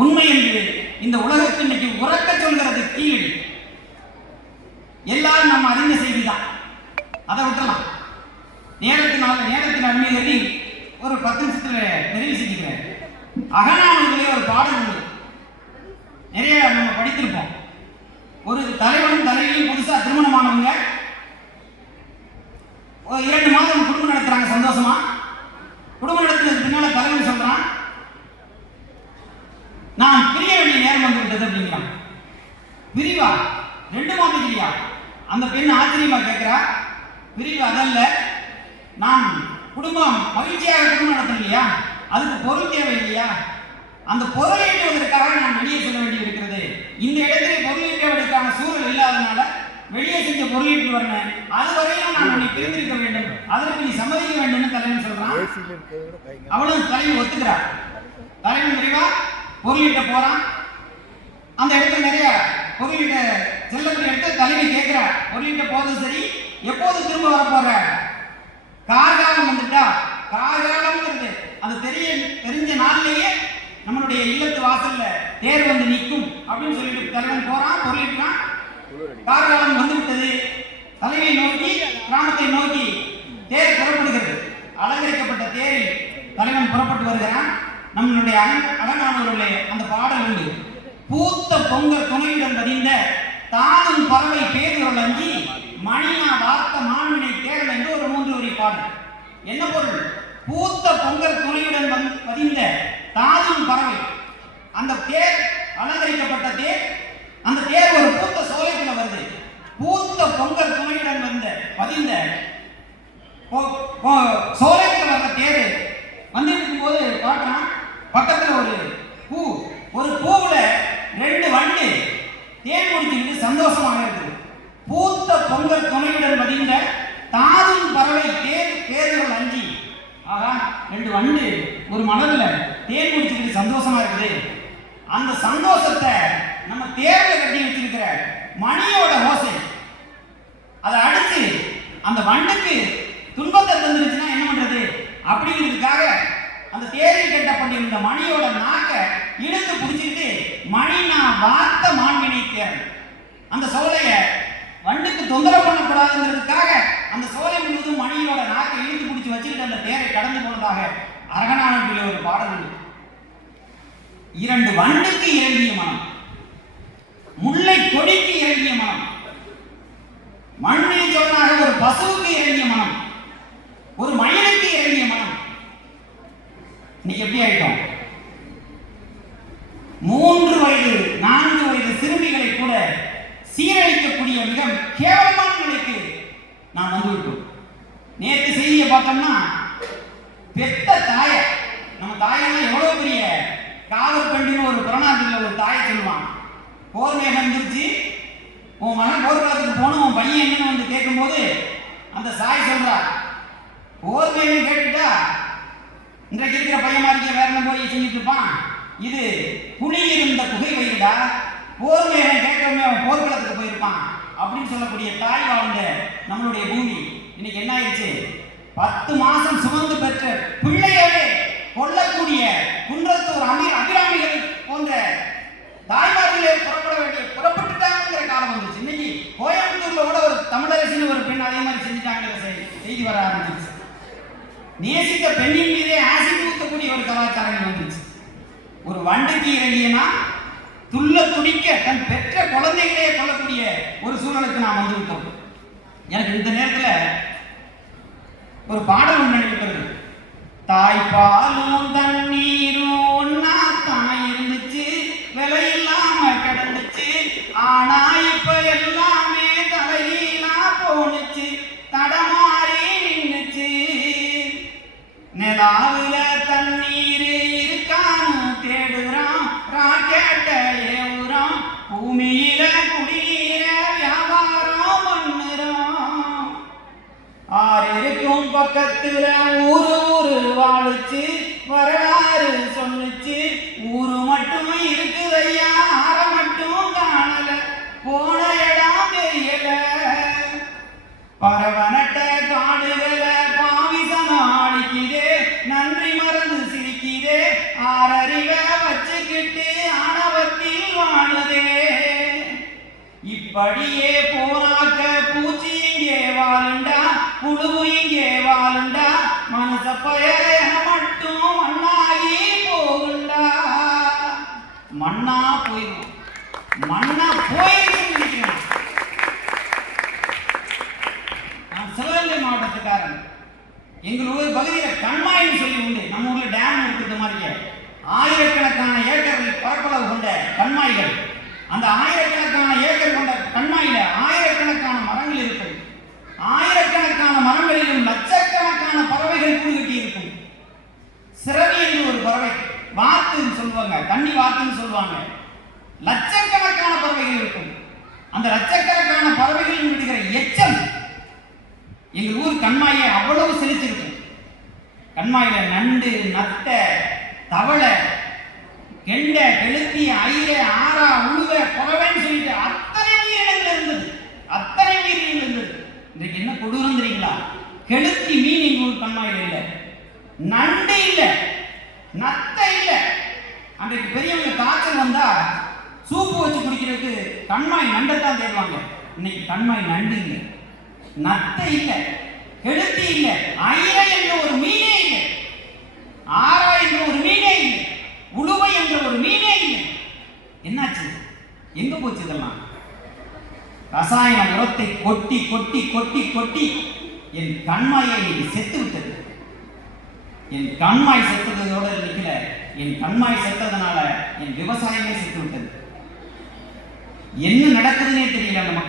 உண்மை என்று இந்த உலகத்தை இன்னைக்கு உறக்க சொல்கிறது கீழடி. எல்லாரும் நம்ம அறிந்த செய்திதான். அதை விட்டலாம் நேரத்தினால நேரத்தின் அருமை ஒரு பத்து நிமிஷத்துல நிறைவு செஞ்சுக்கிறேன். அகநானூரிலே ஒரு பாடல் உண்டு. நிறைய நம்ம படித்திருப்போம். ஒரு தலைவனும் தலைவியும் புதுசா திருமணமானவங்க இரண்டு மாதம் குடும்பம் நடத்துறாங்க சந்தோஷமா குடும்பம் நடத்துனதுக்கு பின்னால தலைவன் சொல்றான் நான் பிரிய வேண்டிய நேரம் வந்து விட்டது அப்படிங்கிறான் பிரிவா ரெண்டு மாதம் பிரியா அந்த பெண் ஆச்சரியமா கேட்கிறா பிரிவு அதல்ல நான் குடும்பம் மகிழ்ச்சியாக குடும்பம் நடத்தணும் இல்லையா? அதுக்கு பொருள் தேவை இல்லையா? அந்த பொருளை ஈட்டுவதற்காக நான் வெளியே செல்ல வேண்டி இருக்கிறது இந்த இடத்துல பொருள் ஈட்டுவதற்கான சூழல் இல்லாதனால வெளியே செஞ்ச பொருள் ஈட்டு வரணும் அது வரையிலும் நான் உன்னை பிரிந்திருக்க வேண்டும். அதற்கு நீ சம்மதிக்க வேண்டும்னு தலைவன் சொல்றான். அவளும் தலைவி ஒத்துக்கிறா. தலைவன் விரைவா பொருளிட்ட போறான். அந்த இடத்துல நிறைய பொருளிட்ட செல்லக்கூடிய இடத்துல தலைவி கேட்கிறா. பொருளிட்ட போதும் சரி எப்போது திரும்ப வரப்போற கார்காலம் வந்துட்டா? கார்காலம்ங்கிறது அது தெரிய தெரிஞ்ச நாள்லயே நம்மளுடைய இல்லத்து வாசல்ல தேர் வந்து நிற்கும் அப்படின்னு சொல்லிட்டு தலைவன் போறான் பொருளிட்டான். கார்காலம் வந்துவிட்டது. தலையை நோக்கி கிராமத்தை நோக்கி தேர் புறப்படுகிறது. அலங்கரிக்கப்பட்ட தேரில் தலைவன் புறப்பட்டு வருகிறான். நம்மளுடைய அகன் அந்த பாடல் உண்டு. பூத்த பொங்கல் துணையுடன் பதிந்த தானும் பறவை பேருள் அஞ்சி மணினா வார்த்த மாண்பினை தேடல் என்று ஒரு மூன்று வரி பாடல். என்ன பொருள்? பூத்த பொங்கல் துணையுடன் வந்து பதிந்த தானும் பறவை. அந்த தேர் அலங்கரிக்கப்பட்ட தேர் அந்த தேர் ஒரு பூத்த சோலைக்குள்ள வருது. பூத்த பொங்கல் துணையுடன் வந்த பதிந்த போ- போ- சோலைக்குள்ள வர்ற வந்துட்டு போது பார்க்கறான் பக்கத்துல ஒரு பூ ஒரு பூவுல ரெண்டு வண்டு தேன் குடிச்சுக்கிட்டு சந்தோஷமாக இருக்குது பூத்த பொங்கல் துணையுடன் பதிந்த தாதும் பறவை தேர் தேர்தல் அஞ்சி ஆகா ரெண்டு ஒரு மனதில் தேன் குடிச்சுக்கிட்டு சந்தோஷமா இருக்குது. அந்த சந்தோஷத்தை நம்ம தேர்ல கட்டி வச்சிருக்கிற மணியோட ஓசை. அதை அடித்து அந்த வண்டுக்கு துன்பத்தை தந்துருச்சுன்னா என்ன பண்றது? அப்படிங்கிறதுக்காக அந்த தேரில் கட்டப்பட்டிருந்த மணியோட நாக்கை இழுத்து பிடிச்சிக்கிட்டு மணி நான் வார்த்த மாண்பினை தேர். அந்த சோலைய வண்டுக்கு தொந்தரவு பண்ணக்கூடாதுங்கிறதுக்காக அந்த சோலை முழுவதும் மணியோட நாக்கை இழுத்து பிடிச்சி வச்சுக்கிட்டு அந்த தேரை கடந்து போனதாக அரகநானத்தில் ஒரு பாடல் உண்டு இரண்டு வண்டுக்கு இறங்கிய மனம் முல்லை கொடிக்கு இறங்கிய மனம் மண்ணில் சொன்னாக ஒரு பசுவுக்கு இறங்கிய மனம் ஒரு மயிலுக்கு இறங்கிய மனம். இன்னைக்கு எப்படி ஆயிட்டோம்? மூன்று வயது நான்கு வயது சிறுமிகளை கூட சீரழிக்கக்கூடிய மிக கேவலமான நிலைக்கு நாம் வந்துவிட்டோம். நேற்று செய்தியை பார்த்தோம்னா பெத்த தாய. நம்ம தாயெல்லாம் எவ்வளவு பெரிய காவல் பெண்டுன்னு ஒரு புறநாட்டில் ஒரு தாயை சொல்லுவான் போர் மேகம் வந்துருச்சு. உன் மகன் போர்க்களத்துக்கு போகணும் உன் பையன் என்னன்னு வந்து கேட்கும்போது அந்த சாய் சொல்றா போர் மேகம் கேட்டுட்டா இன்றைக்கு இருக்கிற பையன் மாதிரி வேற என்ன போய் செஞ்சுட்டு இருப்பான்? இது புலி இருந்த குகை வயிறுடா போர் மேகம் கேட்கவே அவன் போர்க்களத்துக்கு போயிருப்பான். அப்படின்னு சொல்லக்கூடிய தாய் வாழ்ந்த நம்மளுடைய பூமி. இன்னைக்கு என்ன ஆயிடுச்சு? பத்து மாசம் சுமந்து பெற்ற பிள்ளையவே கொல்லக்கூடிய குன்றத்தூர் அமீர் அபிராமிகள் போன்ற தாய்மார்களே புறப்பட வேண்டிய புறப்பட்டுட்டாங்கிற காலம் வந்துச்சு. இன்னைக்கு கோயம்புத்தூர்ல கூட ஒரு தமிழரசின்னு ஒரு பெண் அதே மாதிரி செஞ்சுட்டாங்கிற செய்தி செய்தி வர ஆரம்பிச்சு நேசித்த பெண்ணின் மீதே ஆசிட் ஊத்தக்கூடிய ஒரு கலாச்சாரம் வந்துச்சு ஒரு வண்டுக்கு இறங்கியனா துள்ள துடிக்க தன் பெற்ற குழந்தைகளே கொல்லக்கூடிய ஒரு சூழலுக்கு நாம் வந்து விட்டோம் எனக்கு இந்த நேரத்தில் ஒரு பாடல் ஒன்று தாய் பாலும் தண்ணீரும் ஒன்னா இருந்துச்சு விலை இல்லாம கிடந்துச்சு. ஆனா இப்ப எல்லாமே தலையிலா போனுச்சு தடமாறி நின்னுச்சு. நிலாவுல தண்ணீர் இருக்கான்னு தேடுறான் ராக்கெட்ட பக்கத்துல ஊரு ஊரு வாழிச்சு வரலாறு சொல்லிச்சு. ஊரு மட்டும் இருக்குதையா அற மட்டும் காணல போன இடம் தெரியல. பரவனட்ட காடுதல பாவிசம் ஆடிக்குதே நன்றி மறந்து சிரிக்குதே ஆறறிவ வச்சுக்கிட்டு ஆணவத்தில் வாழுதே. இப்படியே போன பயன மட்டும் மண்ணாகி போகுண்டா. மண்ணா போயிடும் மண்ணா போயிடும் நினைக்கிறேன். நான் சிவகங்கை மாவட்டத்துக்காரன். எங்கள் ஊர் பகுதியில் கண்மாயின்னு சொல்லி உண்டு. நம்ம ஊரில் டேம் இருக்கிற மாதிரியே. ஆயிரக்கணக்கான ஏக்கர்கள் பரப்பளவு கொண்ட கண்மாய்கள். அந்த ஆயிரக்கணக்கான ஏக்கர் கொண்ட கண்மாயில ஆயிரக்கணக்கான மரங்கள் இருக்குது ஆயிரக்கணக்கான மரங்களிலும் லட்சக்கணக்கான பறவைகள் கூடு கட்டி இருக்கும் சிறவி என்று ஒரு பறவை வாத்துன்னு சொல்லுவாங்க தண்ணி வாத்துன்னு சொல்லுவாங்க. லட்சக்கணக்கான பறவைகள் இருக்கும். அந்த லட்சக்கணக்கான பறவைகளில் விடுகிற எச்சம் எங்கள் ஊர் கண்மாயை அவ்வளவு செலுத்திருக்கும் கண்மாயில நண்டு நத்தை தவளை கெண்ட கெளுத்தி ஐரை ஆறா உழுவ புறவைன்னு சொல்லிட்டு அத்தனை உயிரினங்கள் இருந்தது. அத்தனை உயிரினங்கள் இருந்தது. இன்றைக்கு என்ன கொடூரம் தெரியுங்களா? கெளுத்தி மீன் எங்க ஊர் கண்மாயில இல்லை நண்டு இல்லை. நத்தை இல்லை. அன்றைக்கு பெரியவங்க காய்ச்சல் வந்தா சூப்பு வச்சு குடிக்கிறதுக்கு கண்மாய் தான் தேடுவாங்க. இன்னைக்கு கண்மாய் நண்டு இல்லை. நத்தை இல்லை. கெளுத்தி இல்லை. ஐரை என்ற ஒரு மீனே இல்லை. ஆரா என்ற ஒரு மீனே இல்லை. உழுவை என்ற ஒரு மீனே இல்லை. என்னாச்சு? எங்க போச்சு இதெல்லாம்? ரசாயன உரத்தை கொட்டி கொட்டி கொட்டி கொட்டி என் கண்மாயை செத்து விட்டது என் கண்மாய் செத்ததோட நிற்கல என் கண்மாய் செத்ததுனால என் விவசாயமே செத்து விட்டது என்ன நடக்குதுன்னே தெரியல நமக்கு